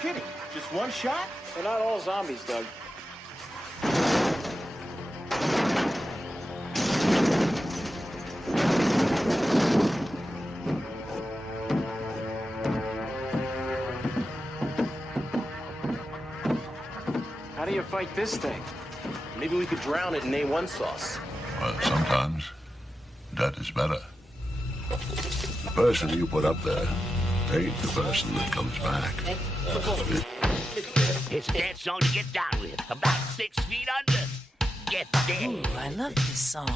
kidding? Just one shot? They're not all zombies, Doug. How do you fight this thing? Maybe we could drown it in A1 sauce. Well, sometimes that is better. The person you put up there ain't the person that comes back. It's a dance song to get down with. About 6 feet under. Get there. Ooh, I love this song.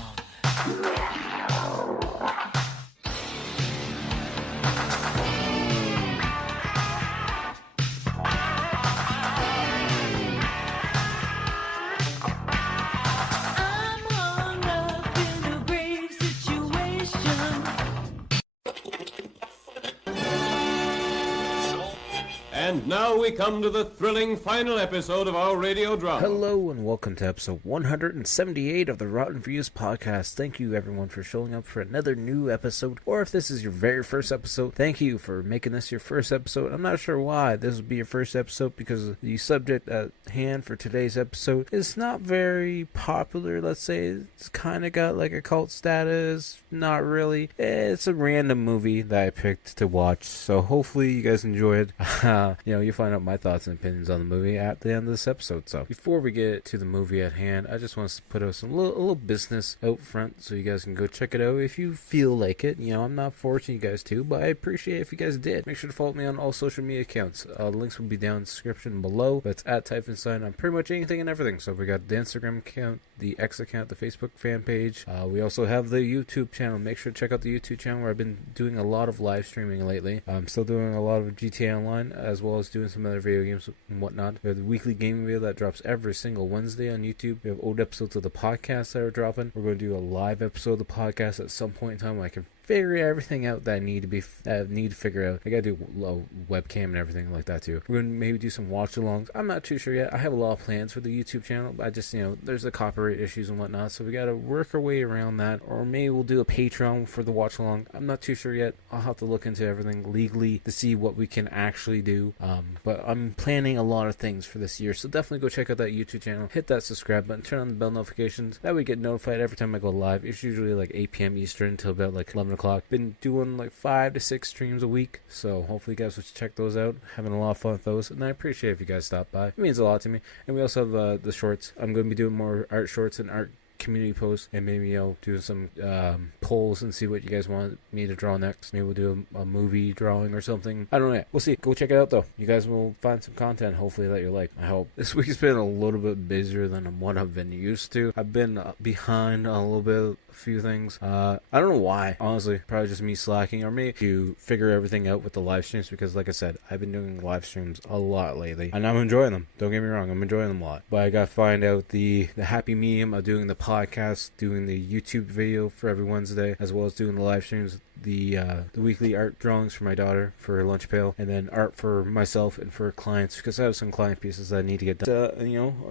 And now we come to the thrilling final episode of our radio drama. Hello and welcome to episode 178 of the Rotten Views podcast. Thank you everyone for showing up for another new episode, or if this is your very first episode, thank you for making this your first episode. I'm not sure why this would be your first episode, because the subject at hand for today's episode is not very popular, let's say. It's kind of got like a cult status, not really. It's a random movie that I picked to watch, so hopefully you guys enjoy it. You'll find out my thoughts and opinions on the movie at the end of this episode. So before we get to the movie at hand, I just want to put out a little business out front so you guys can go check it out if you feel like it. I'm not forcing you guys to, but I appreciate if you guys did. Make sure to follow me on all social media accounts. Links will be down in the description below. That's at @typhinsign on pretty much anything and everything. So we got the Instagram account, the X account, the Facebook fan page. We also have the YouTube channel. Make sure to check out the YouTube channel where I've been doing a lot of live streaming lately. I'm still doing a lot of GTA Online, as well as doing some other video games and whatnot. We have the weekly gaming video that drops every single Wednesday on YouTube. We have old episodes of the podcast that are dropping. We're going to do a live episode of the podcast at some point in time when I can figure everything out that I need to figure out. I gotta do webcam and everything like that too. We're gonna maybe do some watch alongs. I'm not too sure yet. I have a lot of plans for the YouTube channel, but I just, there's the copyright issues and whatnot, so we gotta work our way around that. Or maybe we'll do a Patreon for the watch along. I'm not too sure yet. I'll have to look into everything legally to see what we can actually do. But I'm planning a lot of things for this year, so definitely go check out that YouTube channel. Hit that subscribe button, turn on the bell notifications. That way you get notified every time I go live. It's usually like 8 p.m. Eastern until about like 11 o'clock. Been doing like 5 to 6 streams a week, so hopefully you guys will check those out. Having a lot of fun with those, and I appreciate if you guys stop by. It means a lot to me. And we also have the shorts. I'm going to be doing more art shorts and art community posts, and maybe do some polls and see what you guys want me to draw next. Maybe we'll do a movie drawing or something. I don't know yet. We'll see. Go check it out though. You guys will find some content hopefully that you like. I hope. This week's been a little bit busier than what I've been used to. I've been behind on a few things. I don't know why, honestly. Probably just me slacking, or maybe to figure everything out with the live streams, because like I said, I've been doing live streams a lot lately and I'm enjoying them. Don't get me wrong, I'm enjoying them a lot, but I gotta find out the happy medium of doing the podcast, doing the YouTube video for every Wednesday, as well as doing the live streams, the weekly art drawings for my daughter for her lunch pail, and then art for myself and for clients, because I have some client pieces that I need to get done.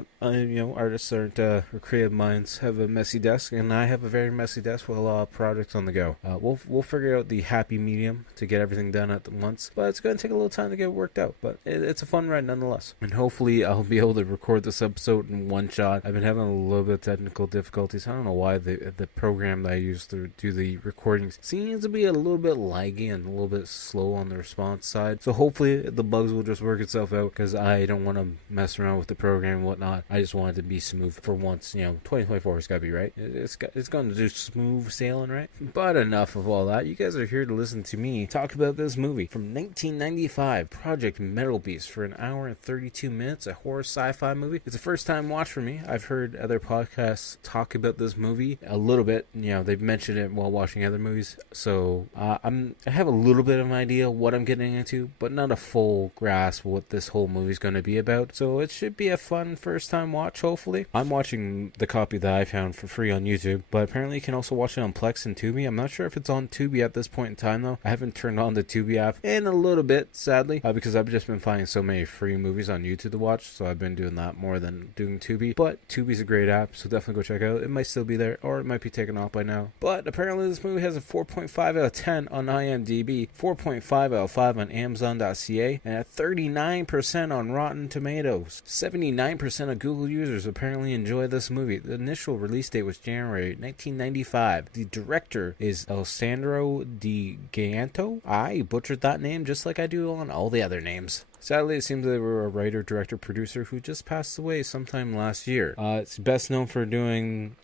Artists aren't or creative minds have a messy desk, and I have a very messy desk with a lot of projects on the go. We'll figure out the happy medium to get everything done at once, but it's going to take a little time to get it worked out, but it's a fun ride nonetheless. And hopefully I'll be able to record this episode in one shot. I've been having a little bit of technical difficulties. I don't know why the program that I use to do the recordings seems to be a little bit laggy and a little bit slow on the response side, so hopefully the bugs will just work itself out, because I don't want to mess around with the program and whatnot. I just want it to be smooth for once. 2024 has got to be right. It's going to do smooth sailing, right? But enough of all that. You guys are here to listen to me talk about this movie from 1995, Project Metalbeast, for an hour and 32 minutes, a horror sci-fi movie. It's a first time watch for me. I've heard other podcasts talk about this movie a little bit. They've mentioned it while watching other movies, so I have a little bit of an idea what I'm getting into, but not a full grasp of what this whole movie is going to be about. So it should be a fun first time watch, hopefully. I'm watching the copy that I found for free on YouTube, but apparently you can also watch it on Plex and Tubi. I'm not sure if it's on Tubi at this point in time though. I haven't turned on the Tubi app in a little bit, sadly, because I've just been finding so many free movies on YouTube to watch, so I've been doing that more than doing Tubi. But Tubi's a great app, so definitely go check it out. It might still be there, or it might be taken off by now. But apparently this movie has a 4.5 5 out of 10 on IMDb, 4.5 out of 5 on Amazon.ca, and at 39% on Rotten Tomatoes. 79% of Google users apparently enjoy this movie. The initial release date was January 1995. The director is Alessandro Di Gianto. I butchered that name just like I do on all the other names. Sadly, it seems they were a writer, director, producer who just passed away sometime last year. It's best known for doing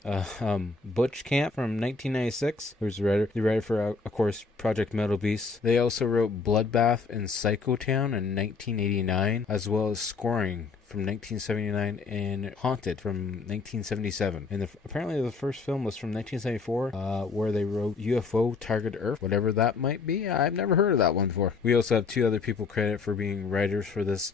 Butch Camp from 1996. Who's the writer for, of course, Project Metalbeast. They also wrote Bloodbath and Psychotown in 1989, as well as scoring from 1979 and Haunted from 1977. And apparently the first film was from 1974, where they wrote UFO Target Earth, whatever that might be. I've never heard of that one before. We also have two other people credited for being writers for this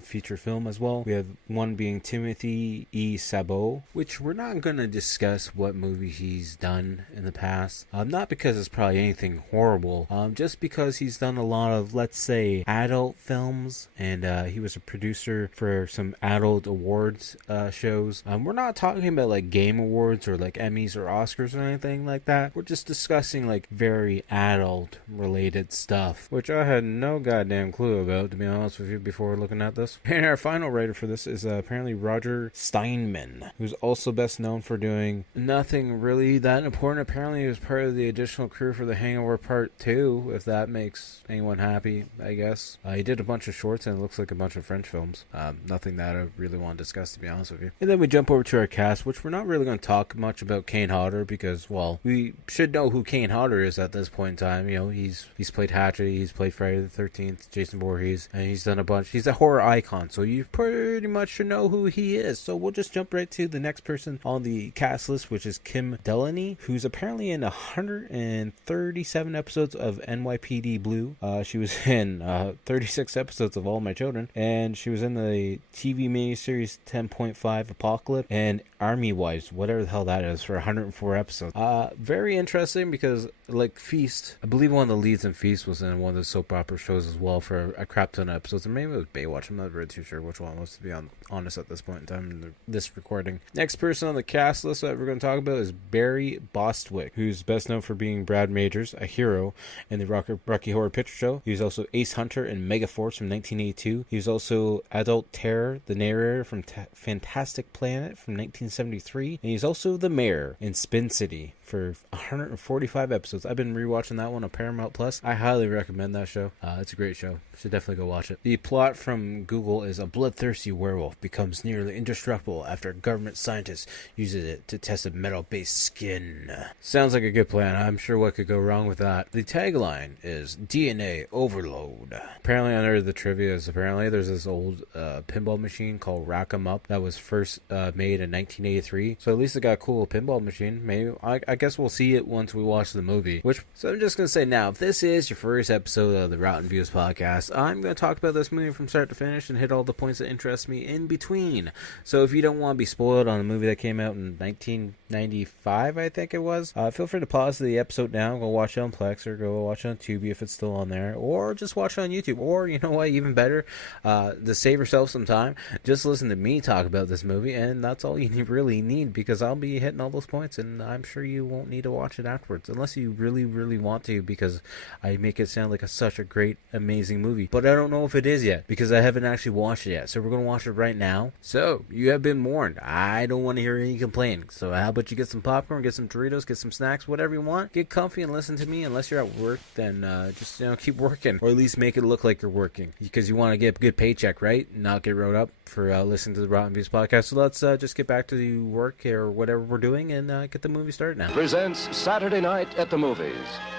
feature film as well. We have one being Timothy E. Sabot, which we're not going to discuss what movie he's done in the past. Not because it's probably anything horrible, just because he's done a lot of, let's say, adult films, and he was a producer for some adult awards shows. We're not talking about like game awards or like Emmys or Oscars or anything like that. We're just discussing like very adult related stuff, which I had no goddamn clue about, to be honest with you, before looking at this. And our final writer for this is apparently Roger Steinman, who's also best known for doing nothing really that important. Apparently he was part of the additional crew for The Hangover Part 2, if that makes anyone happy, I guess. He did a bunch of shorts and it looks like a bunch of French films. Nothing that I really want to discuss, to be honest with you. And then we jump over to our cast, which we're not really going to talk much about Kane Hodder because, well, we should know who Kane Hodder is at this point in time. You know, he's played Hatchet, he's played Friday the 13th, Jason Voorhees, and he's done a bunch. He's a horror icon, so you pretty much should know who he is. So we'll just jump right to the next person on the cast list, which is Kim Delaney, who's apparently in 137 episodes of NYPD Blue. She was in 36 episodes of All My Children, and she was in the TV miniseries 10.5 Apocalypse and Army Wives, whatever the hell that is, for 104 episodes. Very interesting because, like Feast, I believe one of the leads in Feast was in one of the soap opera shows as well for a crap ton of episodes, or maybe it was Baywatch. I'm not really too sure which one was, to be honest at this point in time in this recording. Next person on the cast list that we're going to talk about is Barry Bostwick, who's best known for being Brad Majors, a hero in the Rocky Horror Picture Show. He was also Ace Hunter in Megaforce from 1982. He was also Adult Terror, the narrator from Fantastic Planet from 1973, and he's also the mayor in Spin City for 145 episodes. I've been rewatching that one on Paramount Plus. I highly recommend that show. It's a great show. Should definitely go watch it. The plot from Google is a bloodthirsty werewolf becomes nearly indestructible after a government scientist uses it to test a metal-based skin. Sounds like a good plan. I'm sure what could go wrong with that. The tagline is DNA Overload. Apparently, under the trivia is apparently there's this old pinball machine called Rack 'em Up that was first made in 1983. So at least it got a cool pinball machine. Maybe I guess we'll see it once we watch the movie. So I'm just gonna say now, if this is your first episode of the Rotten Views podcast, I'm gonna talk about this movie from start to finish and hit all the points that interest me in between. So if you don't want to be spoiled on a movie that came out in 1995, I think it was, feel free to pause the episode now, go watch it on Plex or go watch it on Tubi if it's still on there, or just watch it on YouTube. Or you know what, even better, to save yourself some time, just listen to me talk about this movie, and that's all you really need, because I'll be hitting all those points, and I'm sure you won't need to watch it afterwards, unless you really, really want to, because I make it sound like such a great, amazing movie. But I don't know if it is yet, because I haven't actually watched it yet, so we're going to watch it right now. So, you have been warned. I don't want to hear any complaining, so how about you get some popcorn, get some Doritos, get some snacks, whatever you want, get comfy and listen to me. Unless you're at work, then just keep working, or at least make it look like you're working, because you want to get a good paycheck, right? Not get wrote up for listening to the Rotten Views podcast. So let's just get back to the work or whatever we're doing and get the movie started now. Presents Saturday Night at the Movies,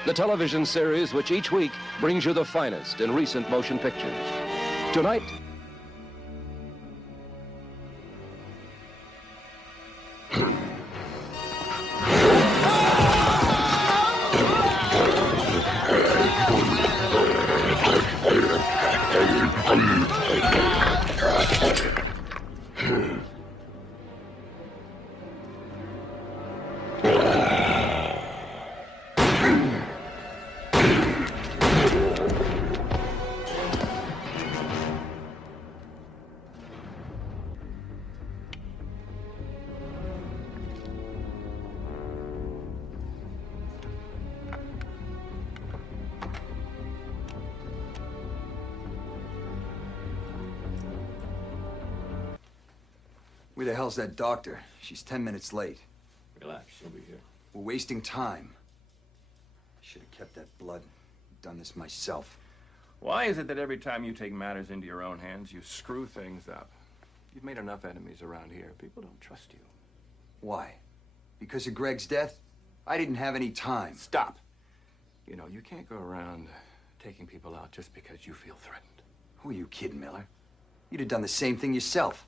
the television series which each week brings you the finest in recent motion pictures. Tonight, Where the hell's that doctor? She's 10 minutes late. Relax, she'll be here. We're wasting time. I should have kept that blood. Done this myself. Why is it that every time you take matters into your own hands, you screw things up? You've made enough enemies around here. People don't trust you. Why? Because of Greg's death? I didn't have any time. Stop. You know, you can't go around taking people out just because you feel threatened. Who are you kidding, Miller? You'd have done the same thing yourself.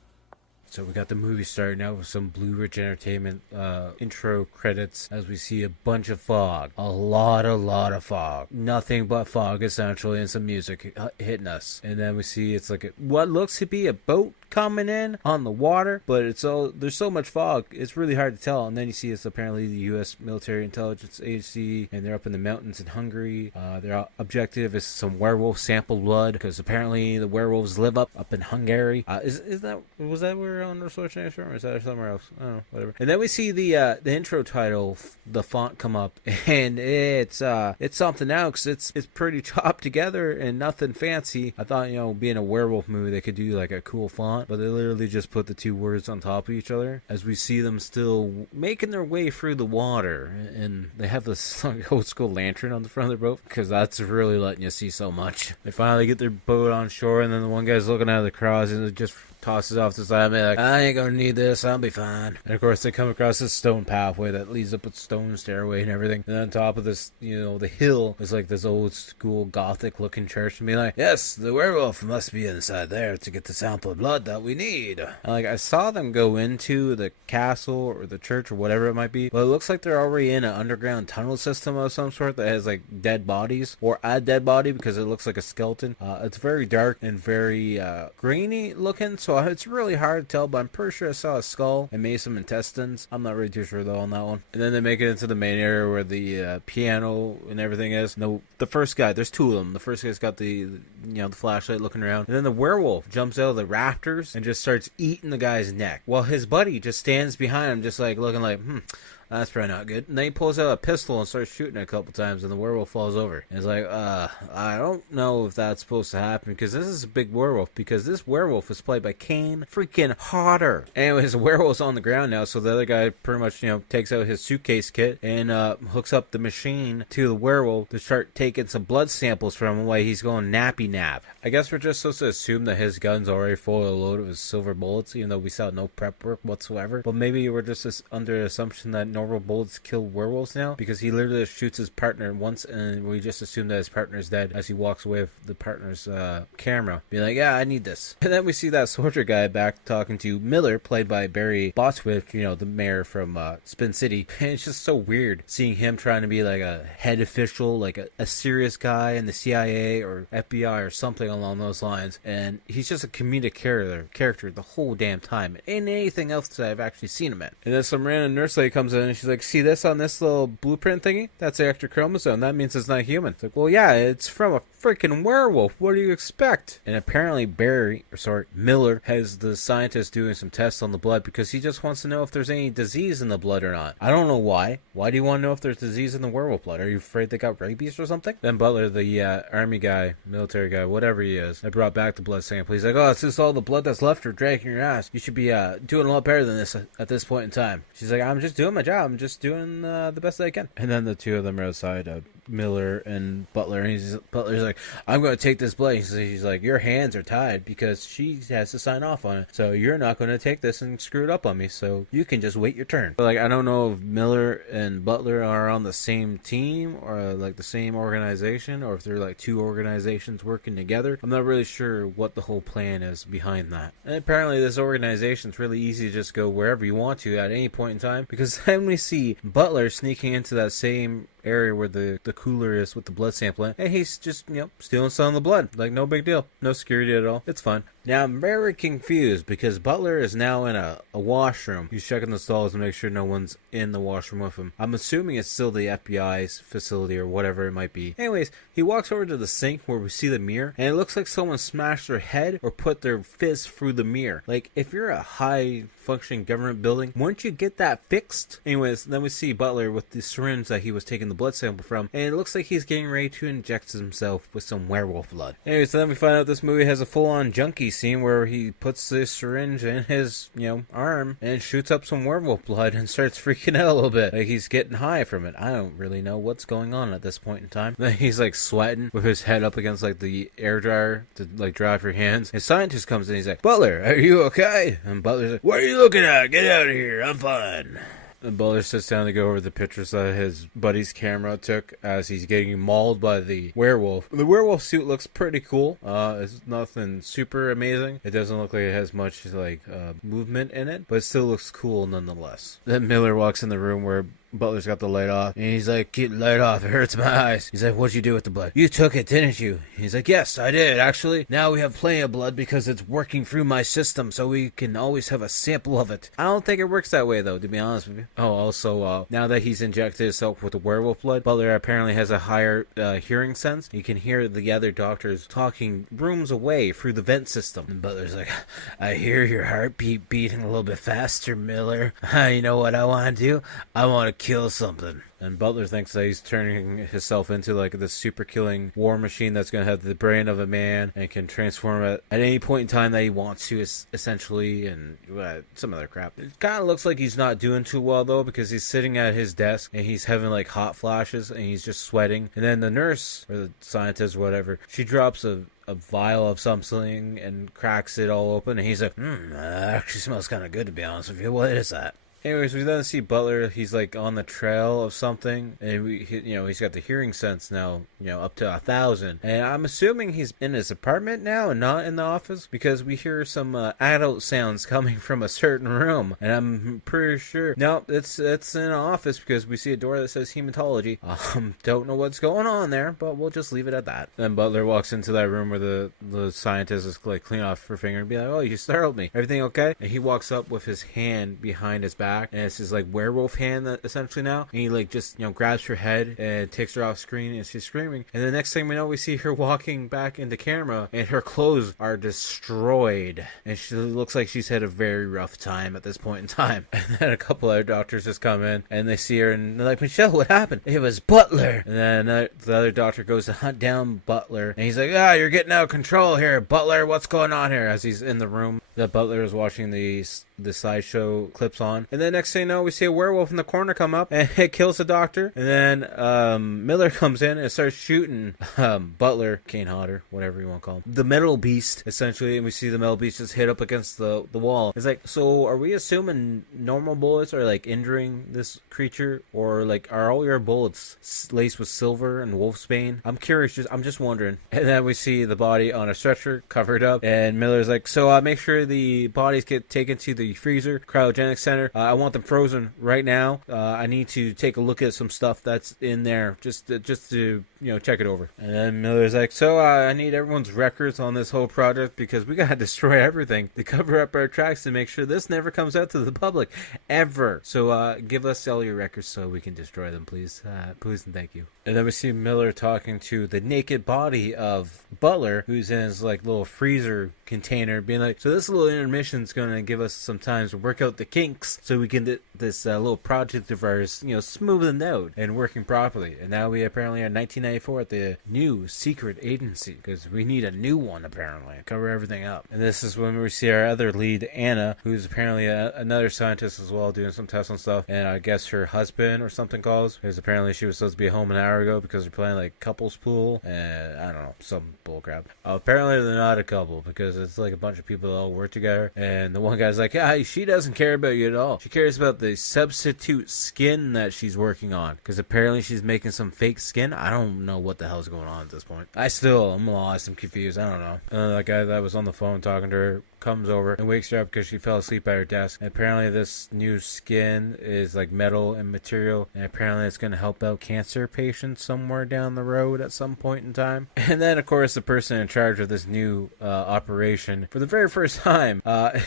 So we got the movie starting out with some Blue Ridge Entertainment intro credits as we see a bunch of fog. A lot of fog. Nothing but fog, essentially, and some music hitting us. And then we see it's like what looks to be a boat coming in on the water, but there's so much fog, it's really hard to tell. And then you see it's apparently the U.S. Military Intelligence Agency, and they're up in the mountains in Hungary. Their objective is some werewolf sample blood, because apparently the werewolves live up in Hungary. Was that where Arnold Schwarzenegger's from, or is that somewhere else? I don't know, whatever. And then we see the intro title, the font come up, and it's something else, because it's pretty chopped together and nothing fancy. I thought, being a werewolf movie, they could do like a cool font, but they literally just put the two words on top of each other as we see them still making their way through the water. And they have this old school lantern on the front of their boat, because that's really letting you see so much. They finally get their boat on shore, and then the one guy's looking out of the cross and it just tosses off the side of me like, I ain't gonna need this, I'll be fine. And of course they come across this stone pathway that leads up a stone stairway and everything. And on top of this, the hill is like this old school gothic looking church, and be like, yes, the werewolf must be inside there to get the sample of blood that we need. And I saw them go into the castle or the church or whatever it might be, but it looks like they're already in an underground tunnel system of some sort that has like dead bodies, or a dead body, because it looks like a skeleton. It's very dark and very grainy looking, so it's really hard to tell, but I'm pretty sure I saw a skull and maybe some intestines. I'm not really too sure though on that one. And then they make it into the main area where the piano and everything is. No, the first guy, there's two of them. The first guy's got the flashlight looking around, and then the werewolf jumps out of the rafters and just starts eating the guy's neck, while his buddy just stands behind him, just like looking like, that's probably not good. And then he pulls out a pistol and starts shooting it a couple times, and the werewolf falls over. And it's like, I don't know if that's supposed to happen, because this is a big werewolf, because this werewolf is played by Kane freaking Hodder. Anyways, the werewolf's on the ground now, so the other guy pretty much, takes out his suitcase kit and hooks up the machine to the werewolf to start taking some blood samples from him while he's going nappy nap. I guess we're just supposed to assume that his gun's already fully loaded with silver bullets, even though we saw no prep work whatsoever. But maybe we're just under the assumption that normal bullets kill werewolves now, because he literally shoots his partner once, and we just assume that his partner's dead as he walks away with the partner's camera, being like, yeah, I need this. And then we see that soldier guy back talking to Miller, played by Barry Bostwick, the mayor from Spin City. And it's just so weird seeing him trying to be like a head official, like a serious guy in the CIA or FBI or something along those lines, and he's just a comedic character the whole damn time. Ain't anything else that I've actually seen him in. And then some random nurse lady comes in and she's like, see this on this little blueprint thingy? That's the extra chromosome. That means it's not human. It's like, well, yeah, it's from a freaking werewolf. What do you expect? And apparently Miller has the scientist doing some tests on the blood, because he just wants to know if there's any disease in the blood or not. I don't know why. Why do you want to know if there's disease in the werewolf blood? Are you afraid they got rabies or something? Then Butler, the army guy, military guy, whatever he is, I brought back the blood sample. He's like, oh, it's just all the blood that's left for dragging your ass. You should be doing a lot better than this at this point in time. She's like, I'm just doing my job. I'm just doing the best I can. And then the two of them are outside, Miller and Butler, and Butler's like, I'm going to take this blood. He's like, your hands are tied because she has to sign off on it, so you're not going to take this and screw it up on me, so you can just wait your turn. But I don't know if Miller and Butler are on the same team or like the same organization, or if they're like two organizations working together. I'm not really sure what the whole plan is behind that. And apparently this organization's really easy to just go wherever you want to at any point in time, because then we see Butler sneaking into that same area where the cooler is with the blood sample in, and he's just stealing some of the blood, like no big deal, no security at all, it's fun. Now I'm very confused, because Butler is now in a washroom. He's checking the stalls to make sure no one's in the washroom with him. I'm assuming it's still the FBI's facility or whatever it might be. Anyways, he walks over to the sink where we see the mirror, and it looks like someone smashed their head or put their fist through the mirror. Like, if you're a high functioning government building, wouldn't you get that fixed? Anyways, then we see Butler with the syringe that he was taking the blood sample from, and it looks like he's getting ready to inject himself with some werewolf blood. Anyways, so then we find out this movie has a full-on junkie scene where he puts this syringe in his, arm and shoots up some werewolf blood and starts freaking out a little bit. Like he's getting high from it. I don't really know what's going on at this point in time. Then he's like sweating with his head up against like the air dryer to like dry off your hands. His scientist comes in, he's like, Butler, are you okay? And Butler's like, what are you looking at? Get out of here, I'm fine. And Butler sits down to go over the pictures that his buddy's camera took as he's getting mauled by the werewolf. The werewolf suit looks pretty cool. It's nothing super amazing. It doesn't look like it has much like movement in it, but it still looks cool nonetheless. Then Miller walks in the room where Butler's got the light off, and he's like, get the light off, it hurts my eyes. He's like, what'd you do with the blood? You took it, didn't you? He's like, yes, I did, actually. Now we have plenty of blood because it's working through my system, so we can always have a sample of it. I don't think it works that way, though, to be honest with you. Oh, also, now that he's injected himself with the werewolf blood, Butler apparently has a higher hearing sense. You can hear the other doctors talking rooms away through the vent system. And Butler's like, I hear your heartbeat beating a little bit faster, Miller. You know what I want to do? I want to kill something. And Butler thinks that he's turning himself into like this super killing war machine that's going to have the brain of a man and can transform it at any point in time that he wants to, essentially, and some other crap. It kind of looks like he's not doing too well, though, because he's sitting at his desk and he's having like hot flashes and he's just sweating. And then the nurse, or the scientist, whatever, she drops a vial of something and cracks it all open. And he's like, that actually smells kind of good, to be honest with you. What is that? Anyways, we then see Butler. He's like on the trail of something, and he's got the hearing sense now, up to 1,000. And I'm assuming he's in his apartment now and not in the office, because we hear some adult sounds coming from a certain room, and I'm pretty sure it's in an office because we see a door that says hematology. Don't know what's going on there, but we'll just leave it at that. Then Butler walks into that room where the scientist is like cleaning off her finger and be like, "Oh, you startled me. Everything okay?" And he walks up with his hand behind his back. And it's his like werewolf hand that essentially now, and he like just grabs her head and takes her off screen, and she's screaming. And the next thing we know, we see her walking back into camera, and her clothes are destroyed, and she looks like she's had a very rough time at this point in time. And then a couple other doctors just come in, and they see her, and they're like, Michelle, what happened? It was Butler. And then the other doctor goes to hunt down Butler, and he's like, you're getting out of control here, Butler. What's going on here? As he's in the room that Butler is watching the sideshow clips on. And then next thing you know, we see a werewolf in the corner come up, and it kills the doctor. And then Miller comes in and starts shooting Butler, Kane Hodder, whatever you want to call him, the Metalbeast, essentially. And we see the Metalbeast just hit up against the wall. It's like, so are we assuming normal bullets are like injuring this creature, or like are all your bullets laced with silver and wolfsbane? I'm curious. I'm just wondering. And then we see the body on a stretcher covered up, and Miller's like, so make sure the bodies get taken to the freezer cryogenic center. I want them frozen right now. I need to take a look at some stuff that's in there just to check it over. And then Miller's like, so I need everyone's records on this whole project because we gotta destroy everything to cover up our tracks to make sure this never comes out to the public ever. So give us all your records so we can destroy them, please. Please and thank you. And then we see Miller talking to the naked body of Butler, who's in his like little freezer container, being like, so this little intermission is going to give us some time to work out the kinks so we can get this little project of ours, smoothened out and working properly. And now we apparently are in 1994 at the new secret agency, because we need a new one apparently, cover everything up. And this is when we see our other lead, Anna, who's apparently another scientist as well, doing some tests and stuff. And I guess her husband or something calls, because apparently she was supposed to be home an hour ago because they're playing like couples pool, and I don't know, some bullcrap. Apparently they're not a couple, because it's like a bunch of people that all work together, and the one guy's like, she doesn't care about you at all. She cares about the substitute skin that she's working on, because apparently she's making some fake skin. I don't know what the hell's going on at this point. I'm lost, I'm confused, I don't know. And that guy that was on the phone talking to her comes over and wakes her up because she fell asleep at her desk. And apparently this new skin is like metal and material, and apparently it's going to help out cancer patients somewhere down the road at some point in time. And then of course the person in charge of this new operation for the very first time time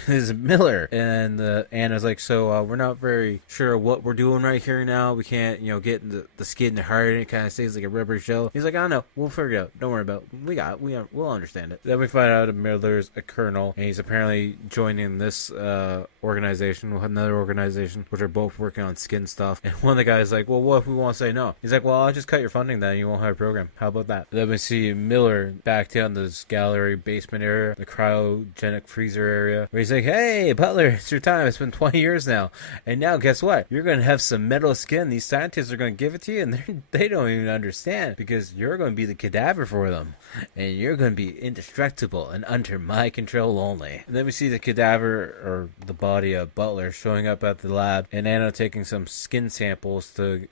is Miller. And Anna's like, so we're not very sure what we're doing right here now. We can't, get the skin and heart, and it kind of stays like a rubber shell. He's like, I don't know. We'll figure it out. Don't worry about it. We'll understand it. Then we find out Miller's a colonel, and he's apparently joining this organization with another organization, which are both working on skin stuff. And one of the guys is like, well, what if we want to say no? He's like, well, I'll just cut your funding then. You won't have a program. How about that? Then we see Miller back down this gallery basement area, the cryogenic freezer area, where he's like, hey, Butler, it's your time. It's been 20 years now. And now, guess what? You're going to have some metal skin. These scientists are going to give it to you, and they don't even understand, because you're going to be the cadaver for them. And you're going to be indestructible and under my control only. And then we see the cadaver, or the body of Butler, showing up at the lab, and Anna taking some skin samples to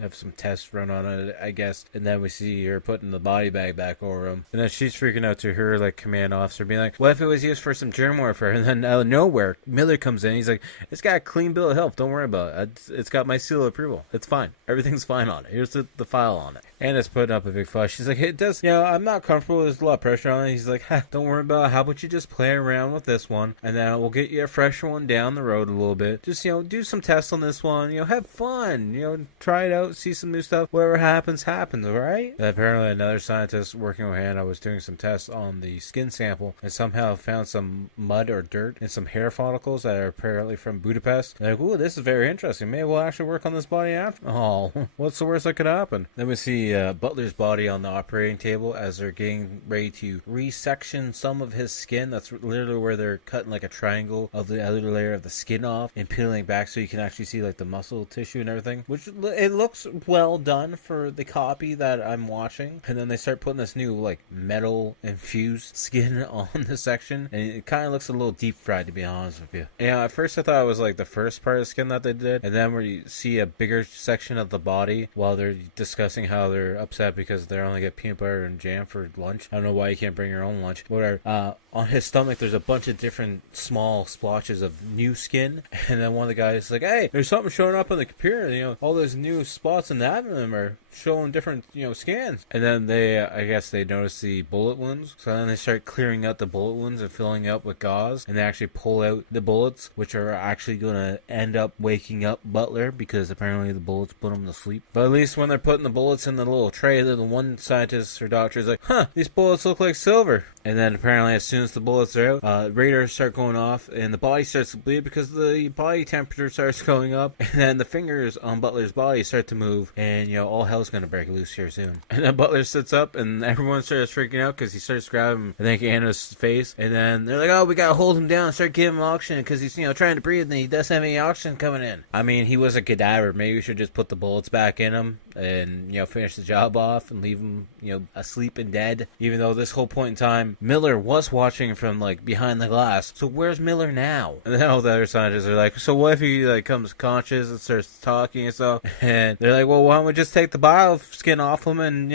have some tests run on it, I guess. And then we see her putting the body bag back over him. And then she's freaking out to her, like, command officer, being like, what if it was used for some germ warfare? And then out of nowhere, Miller comes in. He's like, it's got a clean bill of health. Don't worry about it. It's got my seal of approval. It's fine. Everything's fine on it. Here's the file on it. Anna's putting up a big fuss. She's like, it does, I'm not comfortable. There's a lot of pressure on it. He's like, don't worry about it. How about you just play around with this one, and then we'll get you a fresh one down the road a little bit. Just, do some tests on this one. Have fun. Try it out, see some new stuff. Whatever happens, happens, all right? And apparently another scientist working with Anna was doing some tests on the skin sample and somehow found some mud or dirt and some hair follicles that are apparently from Budapest. They're like, ooh, this is very interesting. Maybe we'll actually work on this body after. Oh, what's the worst that could happen? Then we see Butler's body on the operating table as they're getting ready to resection some of his skin. That's literally where they're cutting like a triangle of the other layer of the skin off and peeling it back so you can actually see like the muscle tissue and everything, which it looks well done for the copy that I'm watching. And then they start putting this new like metal infused skin on the section, and it kind of looks a little deep fried, to be honest with you. Yeah, at first I thought it was like the first part of the skin that they did, and then where you see a bigger section of the body while they're discussing how they're upset because they only get peanut butter and jam for lunch. I don't know why you can't bring your own lunch. Whatever. On his stomach, there's a bunch of different small splotches of new skin, and then one of the guys is like, hey, there's something showing up on the computer. All those new spots in the abdomen are showing different, scans. And then they, I guess they notice the bullet wounds. So then they start clearing out the bullet wounds and filling up with gauze, and they actually pull out the bullets, which are actually going to end up waking up Butler, because apparently the bullets put him to sleep. But at least when they're putting the bullets in the little tray, the one scientist or doctor is like, these bullets look like silver. And then apparently as soon as the bullets are out, radars start going off, and the body starts to bleed because the body temperature starts going up, and then the fingers on Butler's body start to move, and all hell's gonna break loose here soon. And then Butler sits up, and everyone starts freaking out because he starts grabbing, I think, Anna's face, and then they're like, oh, we gotta hold him down and start giving him oxygen because he's trying to breathe and he doesn't have any oxygen coming in. I mean, he was a cadaver. Maybe we should just put the bullets back in him and finish the job off and leave him asleep and dead. Even though this whole point in time Miller was watching from like behind the glass. So where's Miller now? And then all the other scientists are like, so what if he like comes conscious and starts talking and stuff? And they're like, well, why don't we just take the bio skin off him and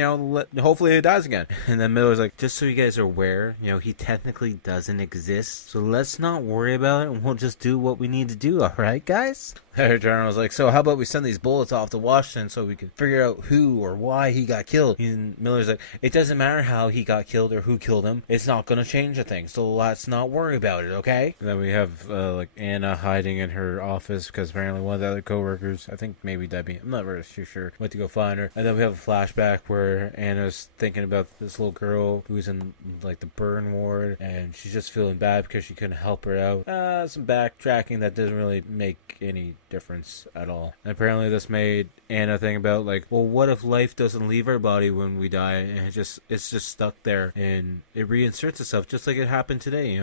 hopefully he dies again. And then Miller's like, just so you guys are aware, he technically doesn't exist, so let's not worry about it and we'll just do what we need to do, alright guys? Her general was like, so how about we send these bullets off to Washington so we can figure out who or why he got killed? And Miller's like, it doesn't matter how he got killed or who killed him. It's not going to change a thing, so let's not worry about it, okay? And then we have like Anna hiding in her office because apparently one of the other co-workers, I think maybe Dubby, I'm not really too sure, went to go find her. And then we have a flashback where Anna's thinking about this little girl who's in like the burn ward, and she's just feeling bad because she couldn't help her out. Some backtracking that doesn't really make any difference at all. And apparently this made Anna think about like, well, what if life doesn't leave our body when we die and it's just stuck there and it reinserts itself just like it happened today.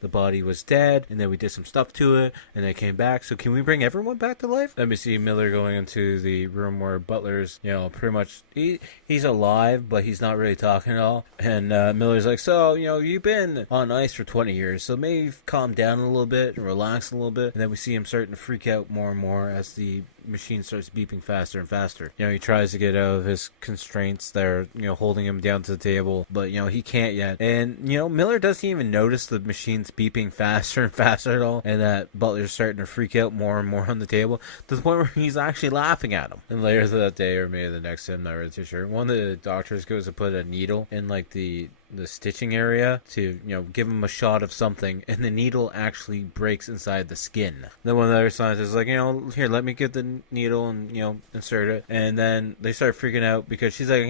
The body was dead and then we did some stuff to it and it came back. So can we bring everyone back to life? Then we see Miller going into the room where Butler's pretty much he's alive but he's not really talking at all. And Miller's like, so you've been on ice for 20 years, so maybe calm down a little bit and relax a little bit. And then we see him starting to freak out more and more as the machine starts beeping faster and faster. He tries to get out of his constraints that are, holding him down to the table, but, he can't yet. And, Miller doesn't even notice the machine's beeping faster and faster at all, and that Butler's starting to freak out more and more on the table, to the point where he's actually laughing at him. And later that day, or maybe the next day, I'm not really too sure, one of the doctors goes to put a needle in, like, the the stitching area to, give him a shot of something, and the needle actually breaks inside the skin. Then one of the other scientists is like, here, let me get the needle and, insert it. And then they start freaking out because she's like,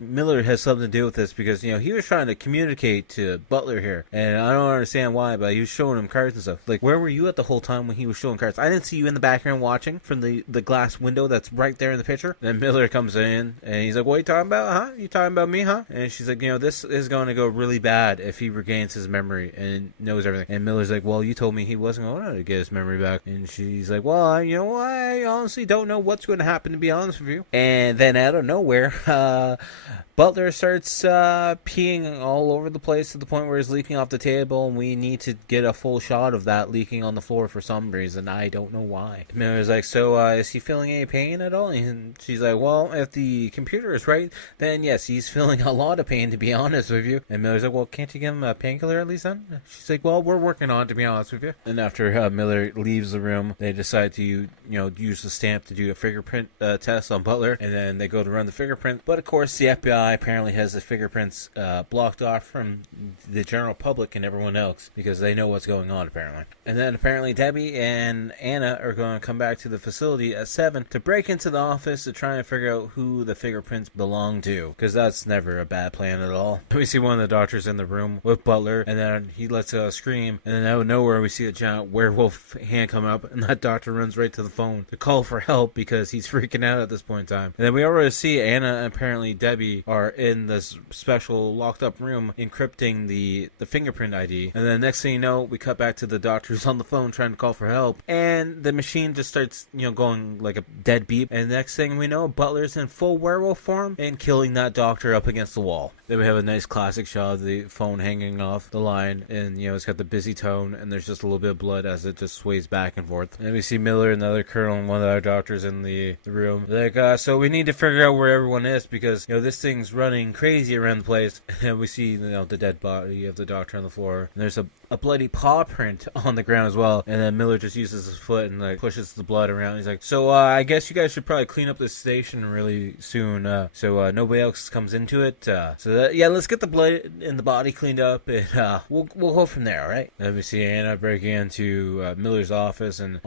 Miller has something to do with this because, he was trying to communicate to Butler here. And I don't understand why, but he was showing him cards and stuff. Like, where were you at the whole time when he was showing cards? I didn't see you in the background watching from the glass window that's right there in the picture. Then Miller comes in and he's like, what are you talking about, huh? You talking about me, huh? And she's like, this is going to go really bad if he regains his memory and knows everything. And Miller's like, well, you told me he wasn't going to get his memory back. And she's like, well, I honestly don't know what's going to happen, to be honest with you. And then out of nowhere, Butler starts peeing all over the place to the point where he's leaking off the table, and we need to get a full shot of that leaking on the floor for some reason. I don't know why. Miller's like, so is he feeling any pain at all? And she's like, well, if the computer is right, then yes, he's feeling a lot of pain, to be honest with you. And Miller's like, well, can't you give him a painkiller at least then? She's like, well, we're working on it, to be honest with you. And after Miller leaves the room, they decide to use the stamp to do a fingerprint test on Butler, and then they go to run the fingerprint. But of course, the FBI apparently has the fingerprints blocked off from the general public and everyone else because they know what's going on, apparently. And then apparently Debbie and Anna are going to come back to the facility at 7 to break into the office to try and figure out who the fingerprints belong to, because that's never a bad plan at all. We see one of the doctors in the room with Butler, and then he lets out a scream, and then out of nowhere we see a giant werewolf hand come up, and that doctor runs right to the phone to call for help because he's freaking out at this point in time. And then we already see Anna and apparently Debbie are in this special locked up room encrypting the fingerprint ID. And then next thing you know, we cut back to the doctors on the phone trying to call for help, and the machine just starts going like a dead beep, and next thing we know, Butler's in full werewolf form and killing that doctor up against the wall. Then we have a nice classic shot of the phone hanging off the line, and it's got the busy tone, and there's just a little bit of blood as it just sways back and forth. And we see Miller and the other colonel and one of the other doctors in the room. They're like, so we need to figure out where everyone is because this thing's running crazy around the place. And we see the dead body of the doctor on the floor, and there's a bloody paw print on the ground as well. And then Miller just uses his foot and pushes the blood around. He's like, so I guess you guys should probably clean up this station really soon, so nobody else comes into it. Let's get the blood in the body cleaned up, and we'll go from there, all right? Then we see Anna breaking into Miller's office and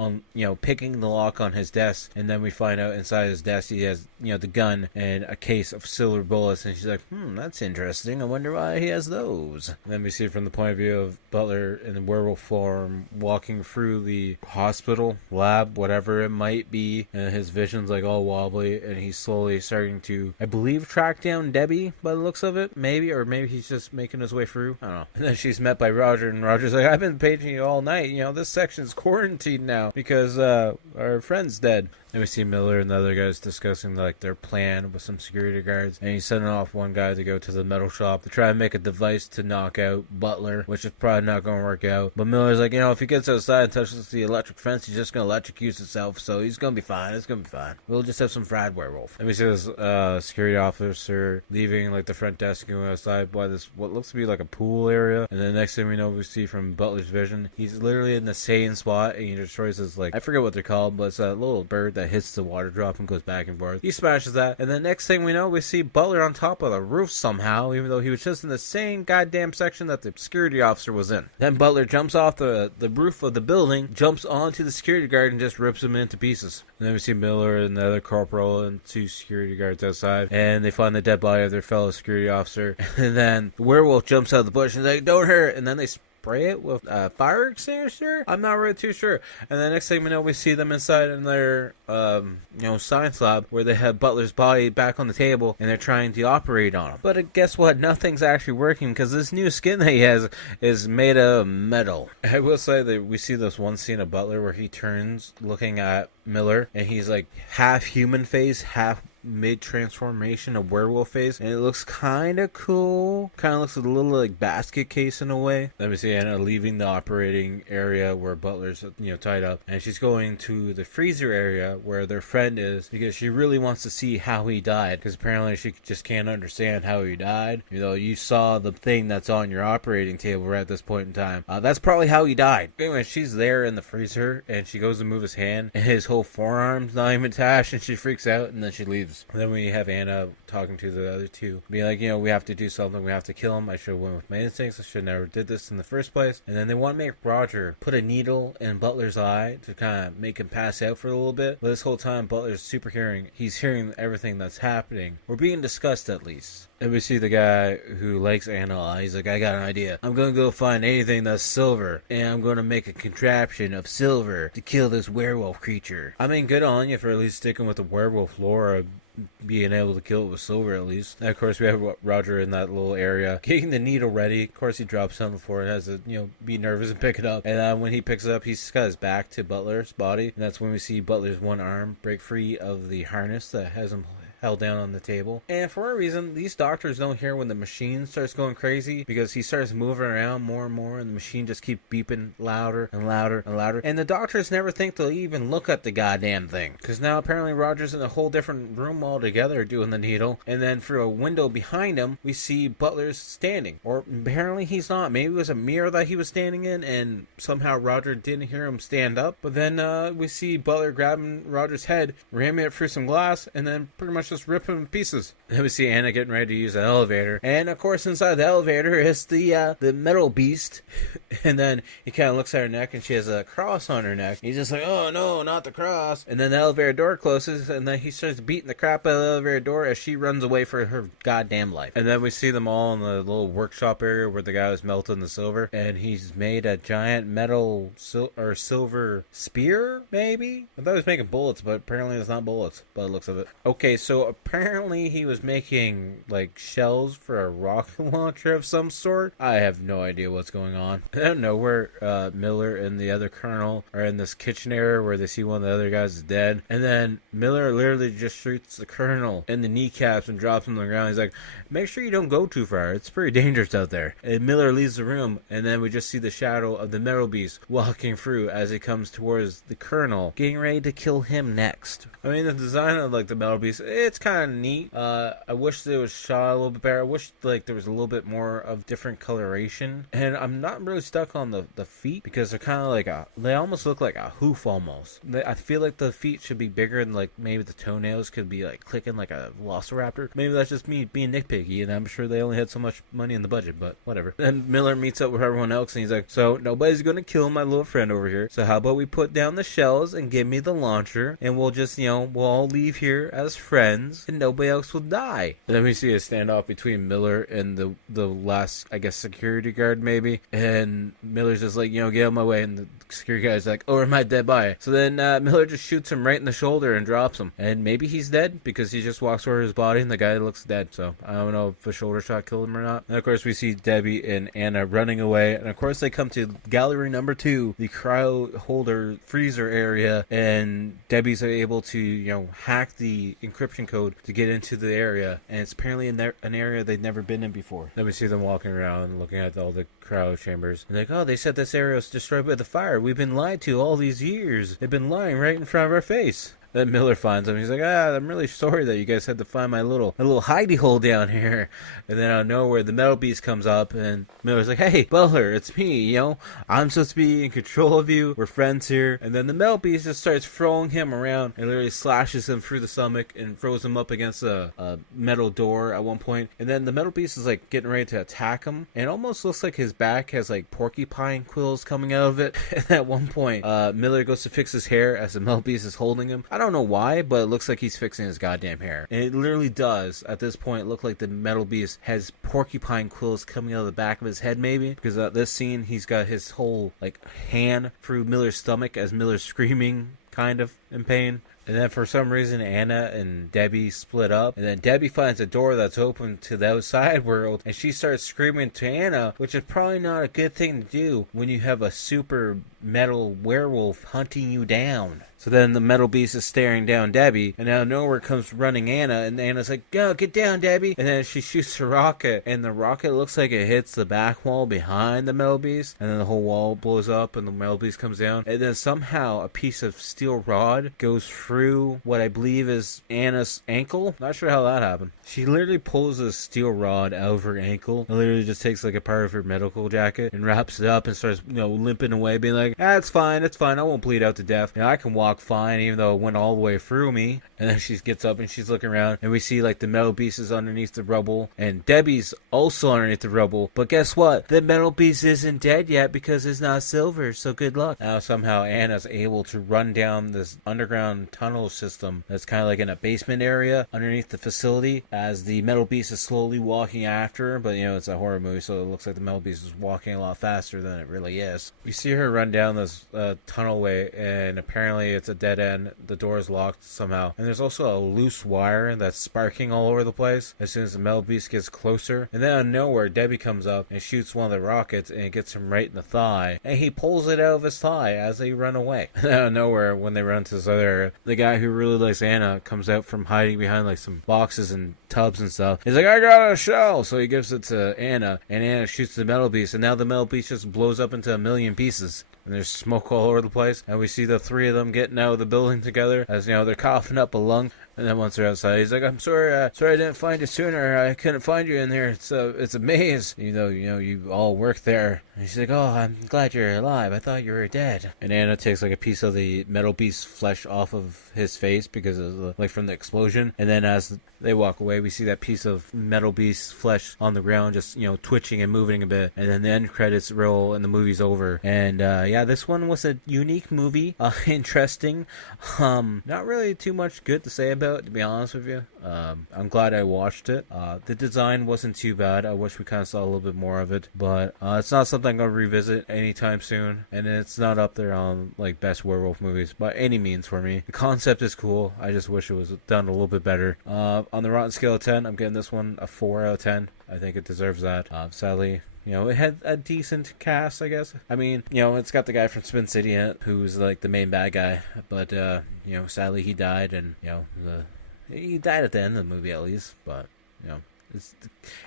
picking the lock on his desk, and then we find out inside his desk he has the gun and a case of silver bullets, and she's like, that's interesting. I wonder why he has those. And then we see from the point of view of Butler in werewolf form walking through the hospital, lab, whatever it might be, and his vision's all wobbly, and he's slowly starting to, I believe, track down Debbie by the looks of it, maybe, or maybe he's just making his way through. I don't know. And then she's met by Roger, and Roger's like, I've been paging you all night. This section's quarantined now because our friend's dead. And we see Miller and the other guys discussing their plan with some security guards, and he's sending off one guy to go to the metal shop to try and make a device to knock out Butler, which is probably not going to work out. But Miller's like, if he gets outside and touches the electric fence, he's just going to electrocute himself, so he's going to be fine. It's going to be fine. We'll just have some fried werewolf. And we see this security officer leaving the front desk and going outside by this what looks to be like a pool area. And then next thing we know, we see from Butler's vision, he's literally in the same spot, and he destroys his I forget what they're called, but it's a little bird that hits the water drop and goes back and forth. He smashes that, and then next thing we know, we see Butler on top of the roof somehow, even though he was just in the same goddamn section that the security officer was in. Then Butler jumps off the roof of the building, jumps onto the security guard, and just rips him into pieces. And then we see Miller and the other corporal and 2 security guards outside, and they find the dead body of their fellow security officer. And then the werewolf jumps out of the bush and is like, don't hurt, and then they spray it with fire extinguisher? I'm not really too sure. And the next thing we know, we see them inside in their science lab where they have Butler's body back on the table and they're trying to operate on him. But guess what? Nothing's actually working because this new skin that he has is made of metal. I will say that we see this one scene of Butler where he turns looking at Miller and he's half human face, half mid-transformation of werewolf face, and it looks kind of cool. Kind of looks a little basket case in a way. Then we see Anna leaving the operating area where Butler's tied up, and she's going to the freezer area where their friend is because she really wants to see how he died, because apparently she just can't understand how he died. You saw the thing that's on your operating table right at this point in time. That's probably how he died. Anyway, she's there in the freezer, and she goes to move his hand, and his whole forearm's not even attached, and she freaks out, and then she leaves. corpses. And then we have Anna talking to the other two, being like, you know, we have to do something, we have to kill him. I should have went with my instincts, I should have never did this in the first place. And then they want to make Roger put a needle in Butler's eye to kind of make him pass out for a little bit. But this whole time, Butler's super hearing. He's hearing everything that's happening, or being discussed at least. And we see the guy who likes Anna. He's like, I got an idea. I'm going to go find anything that's silver, and I'm going to make a contraption of silver to kill this werewolf creature. I mean, good on you for at least sticking with the werewolf lore, being able to kill it with silver at least. And of course, we have Roger in that little area getting the needle ready. Of course, he drops on the floor and has to, you know, be nervous and pick it up. And when he picks it up, he's got his back to Butler's body. And that's when we see Butler's one arm break free of the harness that has him held down on the table. And for a reason, these doctors don't hear when the machine starts going crazy, because he starts moving around more and more, and the machine just keeps beeping louder and louder and louder. And the doctors never think to even look at the goddamn thing, because now apparently Roger's in a whole different room altogether doing the needle. And then through a window behind him, we see Butler's standing, or apparently he's not. Maybe it was a mirror that he was standing in, and somehow Roger didn't hear him stand up. But then we see Butler grabbing Roger's head, ramming it through some glass, and then pretty much just rip him in pieces. Then we see Anna getting ready to use an elevator, and of course inside the elevator is the Metalbeast. And then he kind of looks at her neck, and she has a cross on her neck. He's just like, oh no, not the cross. And then the elevator door closes, and then he starts beating the crap out of the elevator door as she runs away for her goddamn life. And then we see them all in the little workshop area where the guy was melting the silver, and he's made a giant metal silver spear, maybe? I thought he was making bullets, but apparently it's not bullets by the looks of it. Okay, so apparently he was making like shells for a rocket launcher of some sort. I have no idea what's going on. I don't know where Miller and the other colonel are in this kitchen area where they see one of the other guys is dead, and then Miller literally just shoots the colonel in the kneecaps and drops him on the ground. He's like, make sure you don't go too far, it's pretty dangerous out there. And Miller leaves the room, and then we just see the shadow of the Metalbeast walking through as he comes towards the colonel, getting ready to kill him next. I mean, the design of like the Metalbeast, it's kind of neat. I wish it was shot a little bit better. I wish like there was a little bit more of different coloration. And I'm not really stuck on the feet, because they're kind of like they almost look like a hoof almost. I feel like the feet should be bigger, and like maybe the toenails could be like clicking like a velociraptor. Maybe that's just me being nitpicky, and I'm sure they only had so much money in the budget, but whatever. Then Miller meets up with everyone else, and he's like, so nobody's gonna kill my little friend over here, so how about we put down the shells and give me the launcher, and we'll just, you know, we'll all leave here as friends, and nobody else will die. And then we see a standoff between Miller and the last, I guess, security guard maybe, and Miller's just like, you know, get out of my way, and the security guy's like, over my dead body. So then Miller just shoots him right in the shoulder and drops him, and maybe he's dead because he just walks over his body and the guy looks dead. So I don't know if a shoulder shot killed him or not. And of course we see Debbie and Anna running away, and of course they come to gallery number 2, the cryo holder freezer area, and Debbie's able to, you know, hack the encryption code to get into the area, and it's apparently in an area they've never been in before. Then we see them walking around looking at all the cryo chambers. And like, oh, they said this area was destroyed by the fire. We've been lied to all these years. They've been lying right in front of our face. Then Miller finds him. He's like, I'm really sorry that you guys had to find my little hidey hole down here. And then out of nowhere, the Metalbeast comes up, and Miller's like, hey, Butler, it's me, you know? I'm supposed to be in control of you. We're friends here. And then the Metalbeast just starts throwing him around and literally slashes him through the stomach and throws him up against a metal door at one point. And then the Metalbeast is like getting ready to attack him. And it almost looks like his back has like porcupine quills coming out of it. And at one point, Miller goes to fix his hair as the Metalbeast is holding him. I don't know why, but it looks like he's fixing his goddamn hair. And it literally does, at this point, look like the Metalbeast has porcupine quills coming out of the back of his head, maybe. Because at this scene, he's got his whole, like, hand through Miller's stomach as Miller's screaming, kind of, in pain. And then for some reason, Anna and Debbie split up. And then Debbie finds a door that's open to the outside world. And she starts screaming to Anna, which is probably not a good thing to do when you have a super metal werewolf hunting you down. So then the Metalbeast is staring down Debbie, and out of nowhere comes running Anna, and Anna's like, go, get down, Debbie. And then she shoots a rocket, and the rocket looks like it hits the back wall behind the Metalbeast, and then the whole wall blows up, and the Metalbeast comes down. And then somehow a piece of steel rod goes through what I believe is Anna's ankle. Not sure how that happened. She literally pulls a steel rod out of her ankle, and literally just takes like a part of her medical jacket, and wraps it up, and starts, you know, limping away, being like, it's fine, I won't bleed out to death. You know, I can walk walk fine, even though it went all the way through me. And then she gets up and she's looking around, and we see like the Metalbeast is underneath the rubble, and Debbie's also underneath the rubble. But guess what? The Metalbeast isn't dead yet because it's not silver, so good luck. Now somehow Anna's able to run down this underground tunnel system that's kind of like in a basement area underneath the facility as the Metalbeast is slowly walking after her. But you know, it's a horror movie, so it looks like the Metalbeast is walking a lot faster than it really is. We see her run down this tunnelway, and apparently it's a dead end. The door is locked somehow, and there's also a loose wire that's sparking all over the place as soon as the Metalbeast gets closer. And then out of nowhere, Debbie comes up and shoots one of the rockets, and it gets him right in the thigh, and he pulls it out of his thigh as they run away. Out of nowhere, when they run to this other area, the guy who really likes Anna comes out from hiding behind like some boxes and tubs and stuff. He's like, I got a shell! So he gives it to Anna, and Anna shoots the Metalbeast, and now the Metalbeast just blows up into a million pieces. And there's smoke all over the place, and we see the three of them getting out of the building together as, you know, they're coughing up a lung. And then once they're outside, he's like, I'm sorry I didn't find you sooner. I couldn't find you in there. It's a maze. You know, you all work there. And she's like, oh, I'm glad you're alive. I thought you were dead. And Anna takes like a piece of the Metalbeast flesh off of his face because of like from the explosion. And then as they walk away, we see that piece of Metalbeast flesh on the ground, just, you know, twitching and moving a bit. And then the end credits roll and the movie's over. And yeah, this one was a unique movie, interesting. Not really too much good to say about, to be honest with you. I'm glad I watched it. The design wasn't too bad. I wish we kind of saw a little bit more of it, but it's not something I'm gonna revisit anytime soon, and it's not up there on like best werewolf movies by any means for me. The concept is cool. I just wish it was done a little bit better. On the Rotten scale of 10, I'm giving this one a 4 out of 10. I think it deserves that. Sadly, you know, it had a decent cast, I guess. I mean, you know, it's got the guy from Spin City in it, who's like the main bad guy. But, you know, sadly he died, and, you know, he died at the end of the movie at least. But, you know,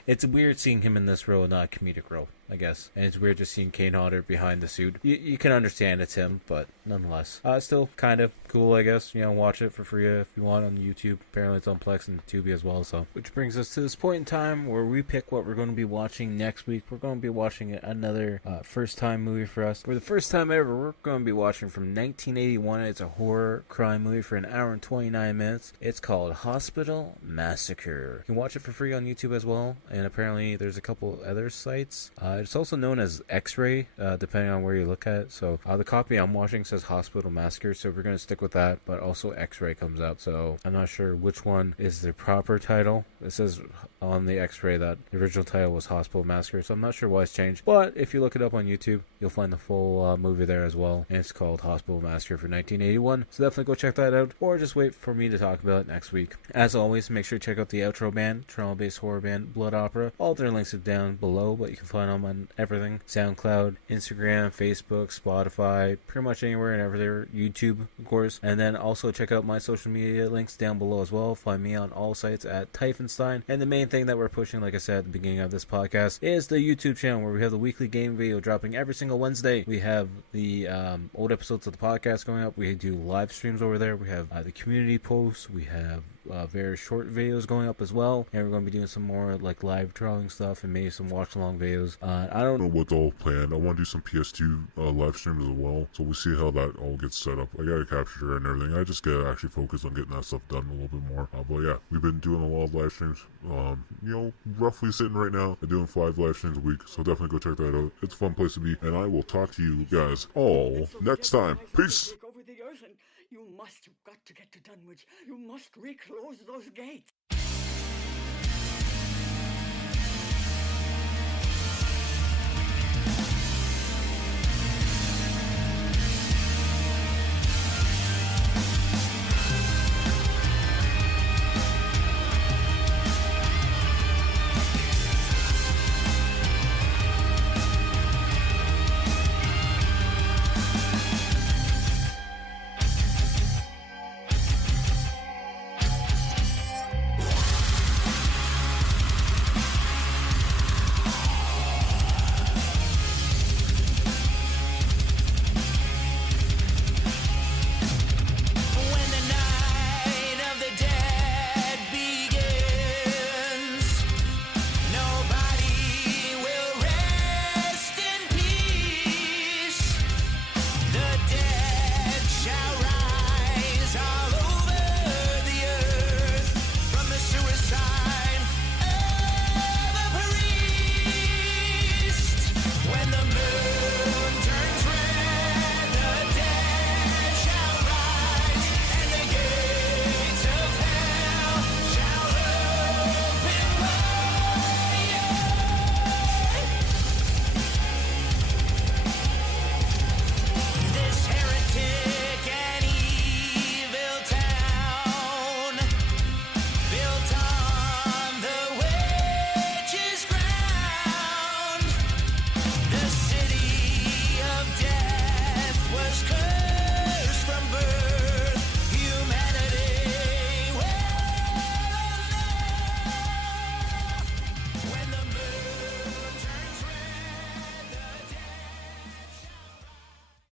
it's weird seeing him in this role, not a comedic role, I guess. And it's weird just seeing Kane Hodder behind the suit. You can understand it's him, but nonetheless. Still kind of cool, I guess. You know, watch it for free if you want on YouTube. Apparently it's on Plex and Tubi as well, so. Which brings us to this point in time where we pick what we're going to be watching next week. We're going to be watching another first-time movie for us. For the first time ever, we're going to be watching from 1981. It's a horror crime movie for an hour and 29 minutes. It's called Hospital Massacre. You can watch it for free on YouTube as well, and apparently there's a couple other sites. It's also known as X-Ray, depending on where you look at it. So the copy I'm watching says Hospital Massacre, so we're going to stick with that, but also X-Ray comes up, so I'm not sure which one is the proper title. It says on the X-Ray that the original title was Hospital Massacre, so I'm not sure why it's changed, but if you look it up on YouTube, you'll find the full movie there as well, and it's called Hospital Massacre for 1981, so definitely go check that out, or just wait for me to talk about it next week. As always, make sure to check out the outro band, Toronto-based horror band Blood Opera. All their links are down below, but you can find them on everything: SoundCloud, Instagram, Facebook, Spotify, pretty much anywhere and everywhere, YouTube, of course. And then also check out my social media links down below as well. Find me on all sites at Typhonstein. And the main thing that we're pushing, like I said at the beginning of this podcast, is the YouTube channel, where we have the weekly game video dropping every single Wednesday. We have the old episodes of the podcast going up. We do live streams over there. We have the community posts. We have very short videos going up as well, and we're going to be doing some more like live drawing stuff and maybe some watch along videos. I don't know what's all planned. I want to do some PS2 live streams as well, so we'll see how that all gets set up. I gotta capture it and everything. I just gotta actually focus on getting that stuff done a little bit more. But yeah, we've been doing a lot of live streams. You know, roughly sitting right now and doing 5 live streams a week, so definitely go check that out. It's a fun place to be, and I will talk to you guys all next time. Peace. You must have got to get to Dunwich. You must reclose those gates.